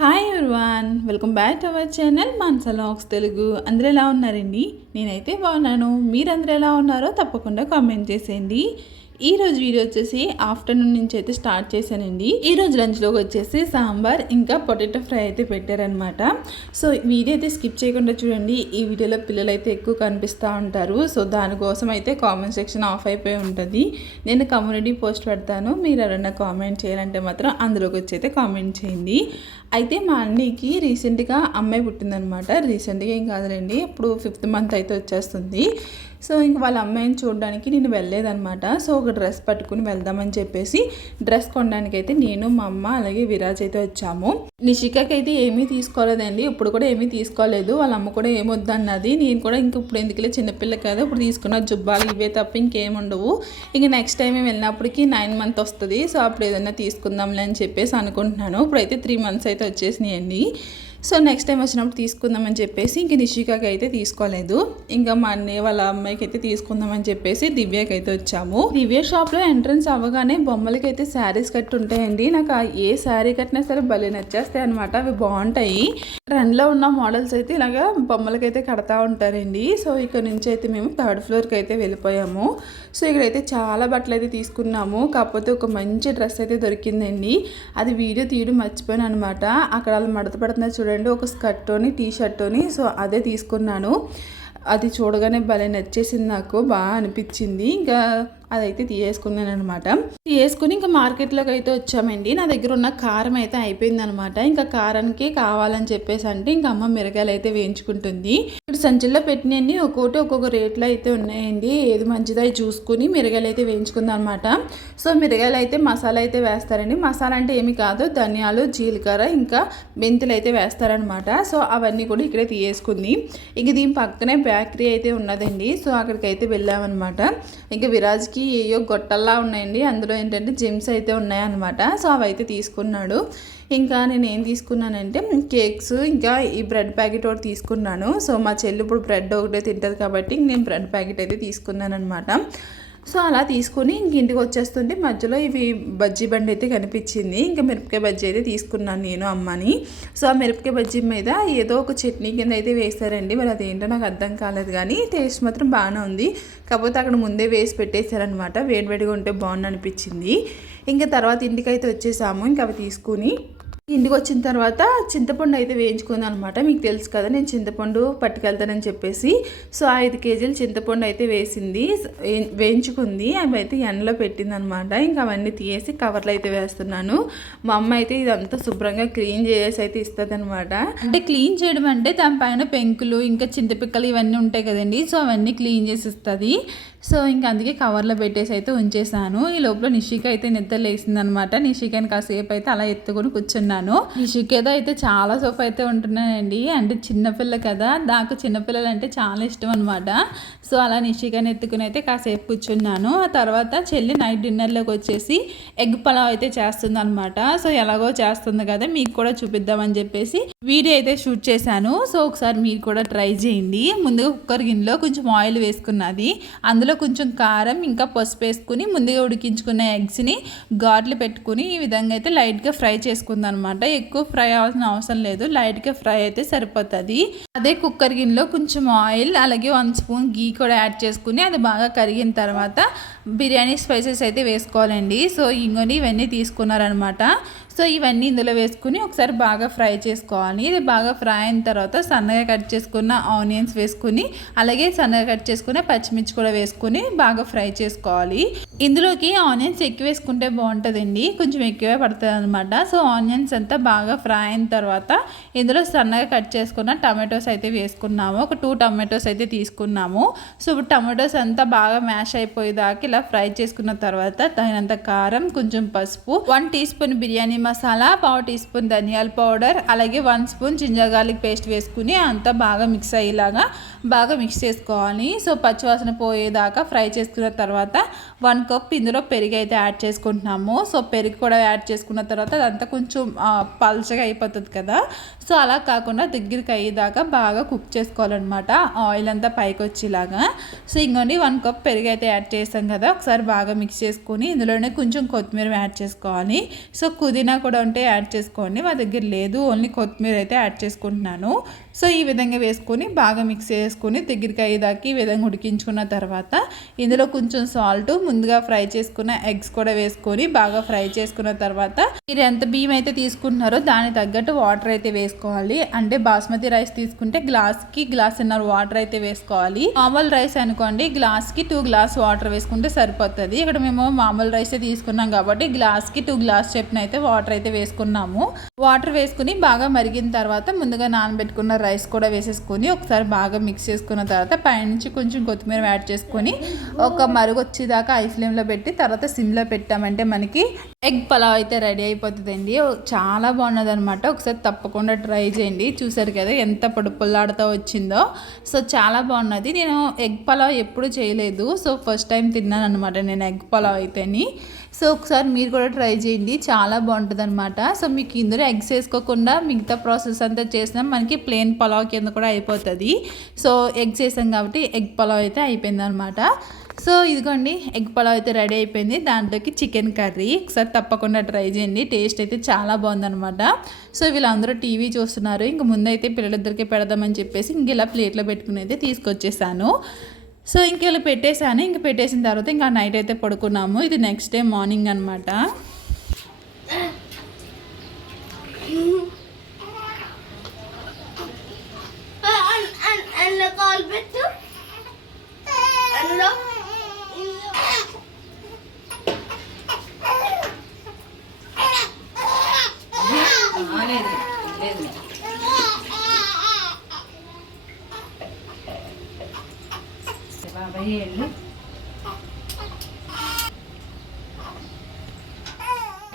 Hi everyone welcome back to our channel మాన్సలాక్స్ Telugu అందరూ ఎలా ఉన్నారండి? నేనైతే బాగున్నాను. మీరందరూ ఎలా ఉన్నారో తప్పకుండా కామెంట్ చేసేయండి. ఈ రోజు వీడియో వచ్చేసి ఆఫ్టర్నూన్ నుంచి అయితే స్టార్ట్ చేశానండి. ఈ రోజు లంచ్లోకి వచ్చేసి సాంబార్ ఇంకా పొటాటో ఫ్రై అయితే పెట్టారనమాట సో వీడియో అయితే స్కిప్ చేయకుండా చూడండి. ఈ వీడియోలో పిల్లలు అయితే ఎక్కువ కనిపిస్తూ ఉంటారు. సో దానికోసం అయితే కామెంట్ సెక్షన్ ఆఫ్ అయిపోయి ఉంటుంది. నేను కమ్యూనిటీ పోస్ట్ పెడతాను. మీరు ఎవరైనా కామెంట్ చేయాలంటే మాత్రం అందులోకి వచ్చి అయితే కామెంట్ చేయండి. అయితే మా అన్నయ్యకి రీసెంట్గా అమ్మాయి పుట్టిందనమాట రీసెంట్గా ఏం కాదులేండి. ఇప్పుడు ఫిఫ్త్ మంత్ అయితే వచ్చేస్తుంది. సో ఇంక వాళ్ళ అమ్మాయిని చూడడానికి నేను వెళ్ళలేదనమాట సో ఒక డ్రెస్ పట్టుకుని వెళ్దామని చెప్పేసి డ్రెస్ కొనడానికి అయితే నేను మా అమ్మ అలాగే విరాజ్ అయితే వచ్చాము. నిషికకి అయితే ఏమీ తీసుకోలేదండి. ఇప్పుడు కూడా ఏమీ తీసుకోలేదు. వాళ్ళ అమ్మ కూడా ఏమొద్దన్నది. నేను కూడా ఇంక ఇప్పుడు ఎందుకులే చిన్నపిల్ల కదా ఇప్పుడు తీసుకున్న జుబ్బాలు ఇవే తప్ప ఇంకేం ఉండవు. ఇంక నెక్స్ట్ టైం మేము వెళ్ళినప్పటికి నైన్ మంత్ వస్తుంది. సో అప్పుడు ఏదైనా తీసుకుందాంలే అని చెప్పేసి అనుకుంటున్నాను. ఇప్పుడైతే త్రీ మంత్స్ అయితే వచ్చేసినాయండి. సో నెక్స్ట్ టైం వచ్చినప్పుడు తీసుకుందామని చెప్పేసి ఇంక నిషికాకి అయితే తీసుకోలేదు. ఇంకా మా అన్నయ్య వాళ్ళ అమ్మాయికి అయితే తీసుకుందామని చెప్పేసి దివ్యకి అయితే వచ్చాము. దివ్య షాప్లో ఎంట్రన్స్ అవ్వగానే బొమ్మలకి అయితే శారీస్ కట్టి ఉంటాయండి నాకు ఆ ఏ శారీ కట్టినా సరే భలే నచ్చేస్తాయి అనమాట అవి బాగుంటాయి. ట్రెండ్లో ఉన్న మోడల్స్ అయితే ఇలాగా బొమ్మలకైతే కడతా ఉంటారండి. సో ఇక్కడ నుంచి అయితే మేము థర్డ్ ఫ్లోర్కి అయితే వెళ్ళిపోయాము. సో ఇక్కడైతే చాలా బట్టలు అయితే తీసుకున్నాము. కాకపోతే ఒక మంచి డ్రెస్ అయితే దొరికిందండి. అది వీడియో తీయడం మర్చిపోయాను అనమాట అక్కడ వాళ్ళు మడత పెడుతున్నారు చూడండి ఒక స్కర్ట్తోని టీ షర్ట్తోని సో అదే తీసుకున్నాను. అది చూడగానే భలే నచ్చేసింది నాకు బాగా అనిపించింది. ఇంకా అదైతే తీయేసుకున్నాను అనమాట తీయేసుకుని ఇంకా మార్కెట్లోకి అయితే వచ్చామండి. నా దగ్గర ఉన్న కారం అయితే అయిపోయింది అనమాట ఇంకా కారానికి కావాలని చెప్పేసి అంటే ఇంకా అమ్మ మిరగాయలు అయితే వేయించుకుంటుంది. ఇప్పుడు సంచుల్లో పెట్టినన్ని ఒక్కొక్కటి ఒక్కొక్క రేట్లో అయితే ఉన్నాయండి. ఏది మంచిదో అవి చూసుకుని మిరగాయలు అయితే వేయించుకుందాం అనమాట సో మిరగాయలు అయితే మసాలా అయితే వేస్తారండి. మసాలా అంటే ఏమి కాదు. ధనియాలు జీలకర్ర ఇంకా మెంతులు అయితే వేస్తారనమాట సో అవన్నీ కూడా ఇక్కడే తీయేసుకుంది. ఇంక దీని పక్కనే బేకరీ అయితే ఉన్నదండి. సో అక్కడికి అయితే వెళ్ళామన్నమాట. ఇంకా విరాజ్కి మనకి ఏయో గొట్టల్లా ఉన్నాయండి. అందులో ఏంటంటే జిమ్స్ అయితే ఉన్నాయన్నమాట. సో అవి అయితే తీసుకున్నాడు. ఇంకా నేను ఏం తీసుకున్నానంటే కేక్స్ ఇంకా ఈ బ్రెడ్ ప్యాకెట్ ఒకటి తీసుకున్నాను. సో మా చెల్లి ఇప్పుడు బ్రెడ్ ఒకటే తింటుంది కాబట్టి నేను బ్రెడ్ ప్యాకెట్ అయితే తీసుకున్నాను అనమాట సో అలా తీసుకుని ఇంక ఇంటికి వచ్చేస్తుంటే మధ్యలో ఇవి బజ్జీ బండి అయితే కనిపించింది. ఇంకా మిరపకాయ బజ్జీ అయితే తీసుకున్నాను నేను అమ్మని. సో ఆ మిరపకాయ బజ్జీ మీద ఏదో ఒక చట్నీ కింద అయితే వేస్తారండి మరి అదేంటో నాకు అర్థం కాలేదు కానీ టేస్ట్ మాత్రం బాగానే ఉంది. కాకపోతే అక్కడ ముందే వేసి పెట్టేశారనమాట వేడివేడిగా ఉంటే బాగుంది అనిపించింది. ఇంకా తర్వాత ఇంటికైతే వచ్చేసాము. ఇంకా అవి తీసుకుని ఇంటికి వచ్చిన తర్వాత చింతపండు అయితే వేయించుకుంది అనమాట మీకు తెలుసు కదా నేను చింతపండు పట్టుకెళ్తానని చెప్పేసి. సో ఐదు కేజీలు చింతపండు అయితే వేసింది వేయించుకుంది. అవి అయితే ఎండలో పెట్టింది అనమాట ఇంకా అవన్నీ తీసి కవర్లో అయితే వేస్తున్నాను. మా అమ్మ అయితే ఇదంతా శుభ్రంగా క్లీన్ చేసి అయితే ఇస్తుంది అనమాట అంటే క్లీన్ చేయడం అంటే దానిపైన పెంకులు ఇంకా చింతపిక్కలు ఇవన్నీ ఉంటాయి కదండి. సో అవన్నీ క్లీన్ చేసి ఇస్తుంది. సో ఇంకా అందుకే కవర్లో పెట్టేసి అయితే ఉంచేసాను. ఈ లోపల నిషిక అయితే నిద్ర లేసింది అనమాట నిషికని కాసేపు అయితే అలా ఎత్తుకొని కూర్చున్నాను. నిషికేదో అయితే చాలా సోఫా అయితే ఉంటున్నానండి. అంటే చిన్నపిల్ల కదా నాకు చిన్నపిల్లలు అంటే చాలా ఇష్టం అనమాట. సో అలా నిషికని ఎత్తుకుని అయితే కాసేపు కూర్చున్నాను. ఆ తర్వాత చెల్లి నైట్ డిన్నర్లోకి వచ్చేసి ఎగ్ పలావ్ అయితే చేస్తుంది అనమాట సో ఎలాగో చేస్తుంది కదా మీకు కూడా చూపిద్దామని చెప్పేసి వీడియో అయితే షూట్ చేశాను. సో ఒకసారి మీరు కూడా ట్రై చేయండి. ముందుగా కుక్కర్ గిన్నెలో కొంచెం ఆయిల్ వేసుకున్నది. అందులో అందులో కొంచెం కారం ఇంకా పసుపు వేసుకుని ముందుగా ఉడికించుకున్న ఎగ్స్ని గార్లు పెట్టుకుని ఈ విధంగా అయితే లైట్గా ఫ్రై చేసుకుందాం అనమాట ఎక్కువ ఫ్రై అవ్వాల్సిన అవసరం లేదు. లైట్గా ఫ్రై అయితే సరిపోతుంది. అదే కుక్కర్ గిన్నెలో కొంచెం ఆయిల్ అలాగే వన్ స్పూన్ గీ కూడా యాడ్ చేసుకుని అది బాగా కరిగిన తర్వాత బిర్యానీ స్పైసెస్ అయితే వేసుకోవాలండి. సో ఇంకొని ఇవన్నీ తీసుకున్నారనమాట. సో ఇవన్నీ ఇందులో వేసుకుని ఒకసారి బాగా ఫ్రై చేసుకోవాలి. ఇది బాగా ఫ్రై అయిన తర్వాత సన్నగా కట్ చేసుకున్న ఆనియన్స్ వేసుకుని అలాగే సన్నగా కట్ చేసుకున్న పచ్చిమిర్చి కూడా వేసుకుని బాగా ఫ్రై చేసుకోవాలి. ఇందులోకి ఆనియన్స్ ఎక్కువ వేసుకుంటే బాగుంటుందండి. కొంచెం ఎక్కువే పడుతుంది అనమాట సో ఆనియన్స్ అంతా బాగా ఫ్రై అయిన తర్వాత ఇందులో సన్నగా కట్ చేసుకున్న టమాటోస్ అయితే వేసుకున్నాము. ఒక టూ టమాటోస్ అయితే తీసుకున్నాము. సో ఇప్పుడు టమాటోస్ అంతా బాగా మ్యాష్ అయిపోయేదాకా ఇలా ఫ్రై చేసుకున్న తర్వాత తగినంత కారం కొంచెం పసుపు one teaspoon biryani masala పావు టీ స్పూన్ ధనియాల పౌడర్ అలాగే one spoon ginger garlic paste వేసుకుని అంతా బాగా మిక్స్ అయ్యేలాగా బాగా మిక్స్ చేసుకోవాలి. సో పచ్చివాసన పోయేదాకా ఫ్రై చేసుకున్న తర్వాత వన్ కప్ ఇందులో పెరుగు అయితే యాడ్ చేసుకుంటున్నాము. సో పెరుగు కూడా యాడ్ చేసుకున్న తర్వాత అదంతా కొంచెం ఆ, పల్చగా అయిపోతుంది కదా. సో అలా కాకుండా దగ్గరికి అయ్యేదాకా బాగా కుక్ చేసుకోవాలన్నమాట. ఆయిల్ అంతా పైకి వచ్చేలాగా. సో ఇంకోండి వన్ కప్ పెరుగు అయితే యాడ్ చేసాం కదా. ఒకసారి బాగా మిక్స్ చేసుకొని ఇందులోనే కొంచెం కొత్తిమీర యాడ్ చేసుకోవాలి. సో పుదీనా కూడా ఉంటే యాడ్ చేసుకోండి. మా దగ్గర లేదు. ఓన్లీ కొత్తిమీర అయితే యాడ్ చేసుకుంటున్నాను. సో ఈ విధంగా వేసుకొని బాగా మిక్స్ చేసుకొని దగ్గరికి అయ్యేదాకా ఈ విధంగా ఉడికించుకున్న తర్వాత ఇందులో కొంచెం సాల్ట్ ముందుగా ఫ్రై చేసుకున్న ఎగ్స్ కూడా వేసుకొని బాగా ఫ్రై చేసుకున్న తర్వాత మీరు ఎంత బియ్యం అయితే తీసుకుంటున్నారో దానికి తగ్గట్టు వాటర్ అయితే వేసుకోవాలి. అంటే బాస్మతి రైస్ తీసుకుంటే గ్లాస్కి గ్లాస్ ఎన్నర వాటర్ అయితే వేసుకోవాలి. మామూలు రైస్ అనుకోండి గ్లాస్కి టూ గ్లాస్ వాటర్ వేసుకుంటే సరిపోతుంది. ఇక్కడ మేము మామూలు రైస్ తీసుకున్నాం కాబట్టి గ్లాస్కి టూ గ్లాస్ చెప్పిన అయితే వాటర్ అయితే వేసుకున్నాము. వాటర్ వేసుకుని బాగా మరిగిన తర్వాత ముందుగా నానబెట్టుకున్న రైస్ కూడా వేసేసుకొని ఒకసారి బాగా మిక్స్ చేసుకున్న తర్వాత పైనుంచి కొంచెం కొత్తిమీర యాడ్ చేసుకొని ఒక మరుగు వచ్చేదాకా ఐ ఫ్లేమ్లో పెట్టి తర్వాత సిమ్లో పెట్టామంటే మనకి ఎగ్ పలావ్ అయితే రెడీ అయిపోతుందండి. చాలా బాగున్నది అనమాట ఒకసారి తప్పకుండా ట్రై చేయండి. చూసారు కదా ఎంత పొడుపుల్లాడుతూ వచ్చిందో. సో చాలా బాగున్నది. నేను ఎగ్ పలావ్ ఎప్పుడు చేయలేదు. సో ఫస్ట్ టైం తిన్నాను అనమాట నేను ఎగ్ పలావ్ అయితేని. సో ఒకసారి మీరు కూడా ట్రై చేయండి. చాలా బాగుంటుంది అనమాట సో మీకు ఇందులో ఎగ్స్ వేసుకోకుండా మిగతా ప్రాసెస్ అంతా చేసినా మనకి ప్లేన్ పలావ్ కింద కూడా అయిపోతుంది. సో ఎగ్స్ వేసాం కాబట్టి ఎగ్ పలావ్ అయితే అయిపోయింది అనమాట సో ఇదిగోండి ఎగ్ పలావ్ అయితే రెడీ అయిపోయింది. దాంట్లోకి చికెన్ కర్రీ. ఒకసారి తప్పకుండా ట్రై చేయండి. టేస్ట్ అయితే చాలా బాగుందనమాట సో వీళ్ళందరూ టీవీ చూస్తున్నారు. ఇంక ముందైతే పిల్లలిద్దరికి పెడదామని చెప్పేసి ఇంక ఇలా ప్లేట్లో పెట్టుకుని అయితే తీసుకొచ్చేసాను. సో ఇంక ఇలా పెట్టేశాను. ఇంక పెట్టేసిన తర్వాత ఇంకా నైట్ అయితే పడుకున్నాము. ఇది నెక్స్ట్ డే మార్నింగ్ అనమాట అందులో కాల్ పెట్టు అందులో లేదు లేదు బాబాయ్ వెళ్ళి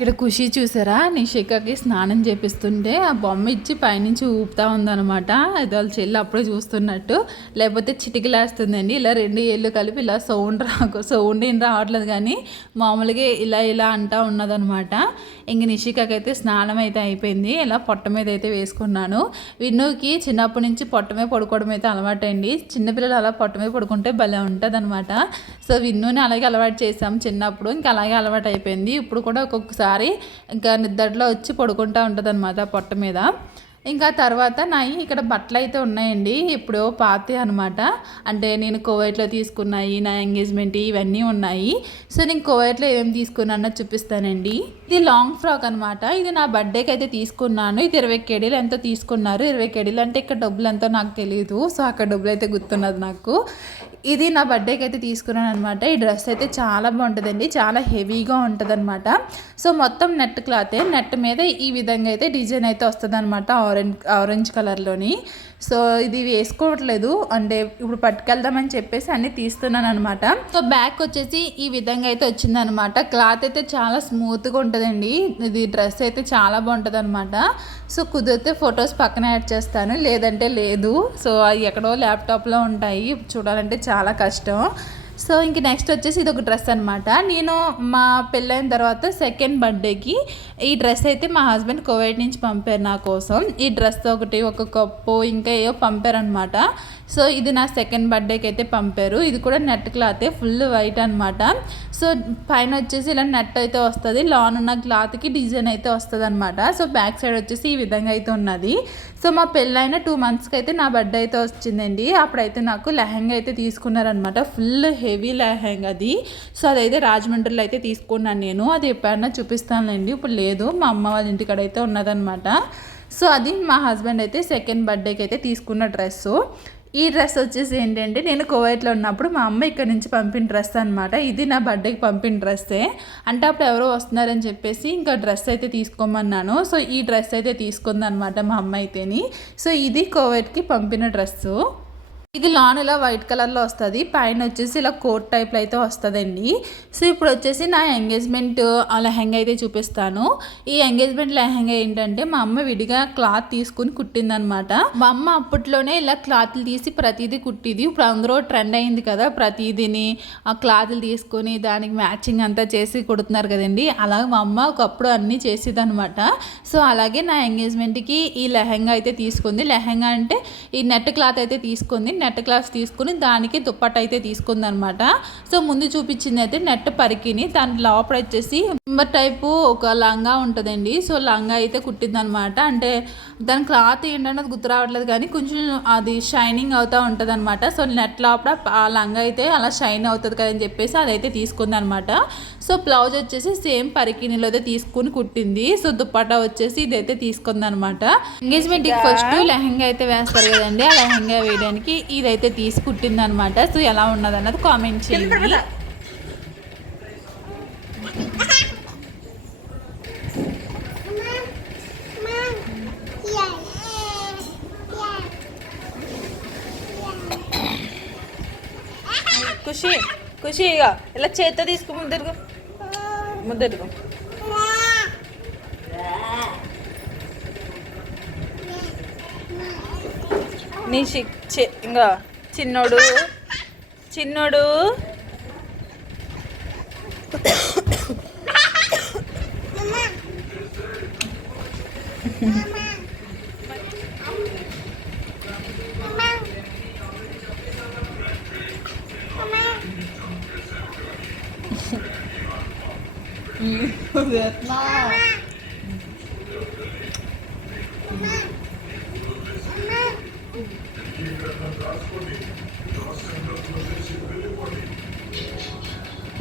ఇక్కడ ఖుషి చూసారా? నిషికకి స్నానం చేపిస్తుంటే ఆ బొమ్మ ఇచ్చి పైనుంచి ఊపుతా ఉందన్నమాట. అది వాళ్ళ చెల్లి అప్పుడే చూస్తున్నట్టు. లేకపోతే చిటికిలేస్తుందండి. ఇలా రెండు ఏళ్ళు కలిపి ఇలా సౌండ్ రాకు సౌండ్ ఏం రావట్లేదు కానీ మామూలుగా ఇలా ఇలా అంటా ఉన్నదనమాట ఇంక నిషికకి అయితే స్నానం అయితే అయిపోయింది. ఇలా పొట్ట మీద అయితే వేసుకున్నాను. విన్నుకి చిన్నప్పటి నుంచి పొట్ట మీద పడుకోవడం అయితే అలవాటండి. చిన్నపిల్లలు అలా పొట్ట మీద పడుకుంటే భలే ఉంటుంది అనమాట సో విన్నుని అలాగే అలవాటు చేసాం చిన్నప్పుడు. ఇంకా అలాగే అలవాటు అయిపోయింది. ఇప్పుడు కూడా ఒక్కొక్కసారి ఇంకా నిద్దట్లో వచ్చి పడుకుంటా ఉంటుంది అనమాట పొట్ట మీద. ఇంకా తర్వాత నాయి ఇక్కడ బట్టలు అయితే ఉన్నాయండి. ఎప్పుడో పాతే అనమాట అంటే నేను కోవైట్లో తీసుకున్నాయి నా ఎంగేజ్మెంట్ ఇవన్నీ ఉన్నాయి. సో నేను కోవైట్లో ఏమేమి తీసుకున్నానో చూపిస్తానండి. ఇది లాంగ్ ఫ్రాక్ అనమాట ఇది నా బర్త్డేకి అయితే తీసుకున్నాను. ఇది ఇరవై కేడీలు ఎంతో తీసుకున్నారు. ఇరవై కేడీలు అంటే ఇక్కడ డబ్బులు ఎంతో నాకు తెలియదు సో అక్కడ డబ్బులు అయితే గుర్తున్నది నాకు. ఇది నా బర్త్డేకి అయితే తీసుకున్నాను అనమాట ఈ డ్రెస్ అయితే చాలా బాగుంటుందండి. చాలా హెవీగా ఉంటుంది అనమాట సో మొత్తం నెట్ క్లాతే నెట్ మీద ఈ విధంగా అయితే డిజైన్ అయితే వస్తుంది అనమాట ఆరెంజ్ ఆరెంజ్ కలర్లోని. సో ఇది వేసుకోవట్లేదు. అంటే ఇప్పుడు పట్టుకెళ్దామని చెప్పేసి అన్ని తీస్తున్నాను అనమాట సో బ్యాక్ వచ్చేసి ఈ విధంగా అయితే వచ్చిందనమాట క్లాత్ అయితే చాలా స్మూత్గా ఉంటుందండి. ఇది డ్రెస్ అయితే చాలా బాగుంటుంది అనమాట సో కుదిరితే ఫొటోస్ పక్కన యాడ్ చేస్తాను. లేదంటే లేదు. సో అవి ఎక్కడో ల్యాప్టాప్లో ఉంటాయి. చూడాలంటే చాలా కష్టం. సో ఇంక నెక్స్ట్ వచ్చేసి ఇది ఒక డ్రెస్ అనమాట నేను మా పెళ్ళైన తర్వాత సెకండ్ బర్త్డేకి ఈ డ్రెస్ అయితే మా హస్బెండ్ కోవైట్ నుంచి పంపారు నా కోసం. ఈ డ్రెస్ ఒకటి ఒక కప్పు ఇంకా ఏవో పంపారనమాట సో ఇది నా సెకండ్ బర్త్డేకి అయితే పంపారు. ఇది కూడా నెట్ క్లాతే ఫుల్ వైట్ అనమాట సో పైన వచ్చేసి ఇలా నెట్ అయితే వస్తుంది. లాన్ ఉన్న క్లాత్కి డిజైన్ అయితే వస్తుంది అనమాట సో బ్యాక్ సైడ్ వచ్చేసి ఈ విధంగా అయితే ఉన్నది. సో మా పెళ్ళైన టూ మంత్స్కి అయితే నా బర్త్డే అయితే వచ్చిందండి. అప్పుడైతే నాకు లెహంగా అయితే తీసుకున్నారనమాట ఫుల్ హెవీ లెహంగా అది. సో అదైతే రాజమండ్రిలో అయితే తీసుకున్నాను నేను. అది ఎప్పుడన్నా చూపిస్తానులేండి. ఇప్పుడు లేదు. మా అమ్మ వాళ్ళ ఇంటికాడ అయితే ఉన్నదనమాట సో అది మా హస్బెండ్ అయితే సెకండ్ బర్త్డేకి అయితే తీసుకున్న డ్రెస్సు. ఈ డ్రెస్ వచ్చేసి ఏంటంటే నేను కోవైట్లో ఉన్నప్పుడు మా అమ్మ ఇక్కడ నుంచి పంపిన డ్రెస్ అనమాట ఇది నా బర్త్డేకి పంపిన డ్రెస్సే. అంటే అప్పుడు ఎవరో వస్తున్నారని చెప్పేసి ఇంకా డ్రెస్ అయితే తీసుకోమన్నాను. సో ఈ డ్రెస్ అయితే తీసుకుందనమాట మా అమ్మ అయితేని. సో ఇది కోవైట్కి పంపిన డ్రెస్సు. ఇది లాన్ ఇలా వైట్ కలర్లో వస్తుంది. పైన వచ్చేసి ఇలా కోట్ టైప్లో అయితే వస్తుందండి. సో ఇప్పుడు వచ్చేసి నా ఎంగేజ్మెంట్ ఆ లెహంగా అయితే చూపిస్తాను. ఈ ఎంగేజ్మెంట్ లెహంగా ఏంటంటే మా అమ్మ విడిగా క్లాత్ తీసుకుని కుట్టిందనమాట మా అమ్మ అప్పట్లోనే ఇలా క్లాత్లు తీసి ప్రతిదీ కుట్టిది. ఇప్పుడు అందరూ ట్రెండ్ అయింది కదా ప్రతిదీని ఆ క్లాత్లు తీసుకొని దానికి మ్యాచింగ్ అంతా చేసి కుడుతున్నారు కదండి. అలాగే మా అమ్మ ఒకప్పుడు అన్నీ చేసేది అనమాట సో అలాగే నా ఎంగేజ్మెంట్కి ఈ లెహంగా అయితే తీసుకుంది. లెహంగా అంటే ఈ నెట్ క్లాత్ అయితే తీసుకుంది. నెట్ క్లాస్ తీసుకుని దానికి దుప్పట్ అయితే తీసుకుందనమాట. సో ముందు చూపించింది అయితే నెట్ పరికిని. దాని లోపల వచ్చేసి మెంబర్ టైపు ఒక లంగా ఉంటుందండి. సో లంగా అయితే కుట్టింది అనమాట అంటే దాని క్లాత్ ఏంటన్నది గుర్తు రావట్లేదు కానీ కొంచెం అది షైనింగ్ అవుతూ ఉంటుంది అనమాట సో నెట్ లోపల ఆ లంగా అయితే అలా షైన్ అవుతుంది కదని చెప్పేసి అదైతే తీసుకుంది అనమాట సో బ్లౌజ్ వచ్చేసి సేమ్ పరికిణిలో అయితే తీసుకుని కుట్టింది. సో దుప్పటా వచ్చేసి ఇదైతే తీసుకుంది అనమాట ఎంగేజ్మెంట్కి ఫస్ట్ లెహంగా అయితే వేస్తారు కదండి. ఆ లెహంగా వేయడానికి ఇదైతే తీసి అనమాట సో ఎలా ఉన్నది అన్నది కామెంట్ చేయండి. ఖుషి ఖుషి ఇక ఇలా చేత్తో తీసుకు ముద్దరుగు నీ షి- ఇంకా చిన్నోడు చిన్నోడు.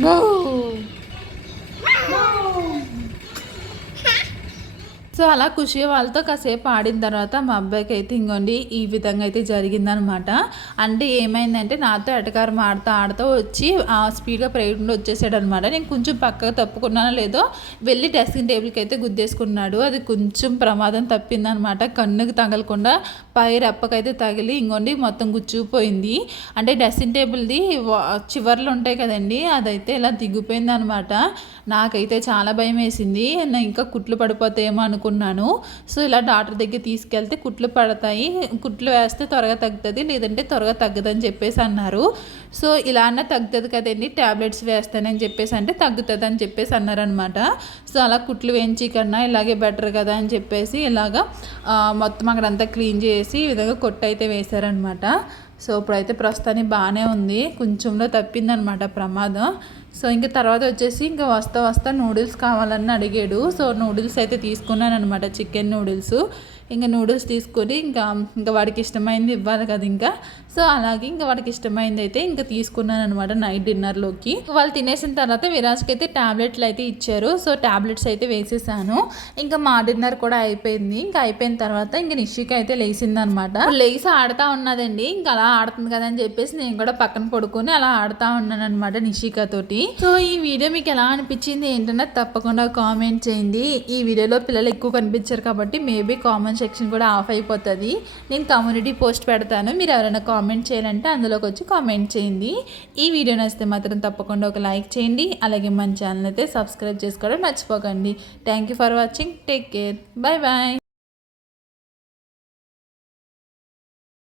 సో అలా ఖుషి వాళ్ళతో కాసేపు ఆడిన తర్వాత మా అబ్బాయికి అయితే ఇంకోండి ఈ విధంగా అయితే జరిగిందనమాట. అంటే ఏమైందంటే నాతో ఎటకారం ఆడుతూ ఆడుతూ వచ్చి ఆ స్పీడ్గా ప్రైవేట్ వచ్చేసాడు అనమాట నేను కొంచెం పక్కగా తప్పుకున్నానో లేదో వెళ్ళి డెస్కింగ్ టేబుల్కి అయితే గుద్దేసుకున్నాడు. అది కొంచెం ప్రమాదం తప్పిందనమాట. కన్నుకి తగలకుండా పై రెప్పకైతే తగిలి ఇంకోండి మొత్తం గుచ్చుకుపోయింది అంటే డెస్కింగ్ టేబుల్ది చివర్లు ఉంటాయి కదండి అదైతే ఇలా దిగిపోయింది అనమాట నాకైతే చాలా భయం వేసింది నా ఇంకా కుట్లు పడిపోతాయేమో అనుకున్నాను సో ఇలా డాక్టర్ దగ్గర తీసుకెళ్తే కుట్లు పడతాయి. కుట్లు వేస్తే త్వరగా తగ్గుతుంది లేదంటే త్వరగా తగ్గదని చెప్పేసి అన్నారు. సో ఇలా అన్న తగ్గుతుంది కదండి ట్యాబ్లెట్స్ వేస్తానని చెప్పేసి అంటే తగ్గుతుంది అని చెప్పేసి అన్నారనమాట సో అలా కుట్లు వేయించి కన్నా ఇలాగే బెటర్ కదా అని చెప్పేసి ఇలాగా మొత్తం అక్కడంతా క్లీన్ చేసి ఈ విధంగా కొట్టు అయితే వేశారనమాట సో ఇప్పుడైతే ప్రస్తుతానికి బాగానే ఉంది. కొంచెంలో తప్పిందనమాట ప్రమాదం. సో ఇంకా తర్వాత వచ్చేసి ఇంకా వస్తా వస్తా నూడిల్స్ కావాలని అడిగాడు. సో నూడిల్స్ అయితే తీసుకున్నాను అనమాట చికెన్ నూడిల్స్. ఇంకా నూడిల్స్ తీసుకొని ఇంకా ఇంకా వాడికి ఇష్టమైంది ఇవ్వాలి కదా ఇంకా. సో అలాగే ఇంకా వాడికి ఇష్టమైంది అయితే ఇంకా తీసుకున్నాను అనమాట నైట్ డిన్నర్లోకి వాళ్ళు తినేసిన తర్వాత విరాజ్కి అయితే ట్యాబ్లెట్లు అయితే ఇచ్చారు. సో ట్యాబ్లెట్స్ అయితే వేసేసాను. ఇంకా మా డిన్నర్ కూడా అయిపోయింది. ఇంకా అయిపోయిన తర్వాత ఇంకా నిషికి అయితే లేచింది అనమాట లేచి ఆడుతూ ఉన్నదండి. ఇంకా అలా ఆడుతుంది కదా అని చెప్పేసి నేను కూడా పక్కన పడుకొని అలా ఆడుతూ ఉన్నాను అనమాట నిషికతోటి సో ఈ వీడియో మీకు ఎలా అనిపించింది ఏంటన్నా తప్పకుండా కామెంట్ చేయండి. ఈ వీడియోలో పిల్లలు ఎక్కువ కనిపించారు కాబట్టి మేబీ కామెంట్స్ సెక్షన్ కూడా ఆఫ్ అయిపోతుంది. నేను కమ్యూనిటీ పోస్ట్ పెడతాను. మీరు ఎవరైనా కామెంట్ చేయాలంటే అందులోకి వచ్చి కామెంట్ చేయండి. ఈ వీడియో నచ్చితే మాత్రం తప్పకుండా ఒక లైక్ చేయండి. అలాగే మన ఛానల్ అయితే సబ్స్క్రైబ్ చేసుకోవడం మర్చిపోకండి. Thank you for watching take care bye bye